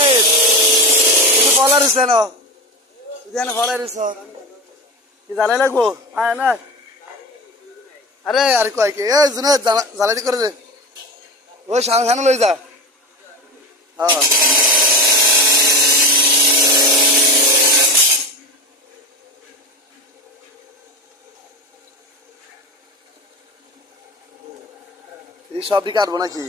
জাহিদ তুই ফলার ইস না তুই জানে ফলার ইস কি জ্বালাই লাগবো আয় না আরে আরে কয় কি এই জুনে জ্বালাই করে দে ওই সামনে লই যা হ্যাঁ এই সবই কাটবো নাকি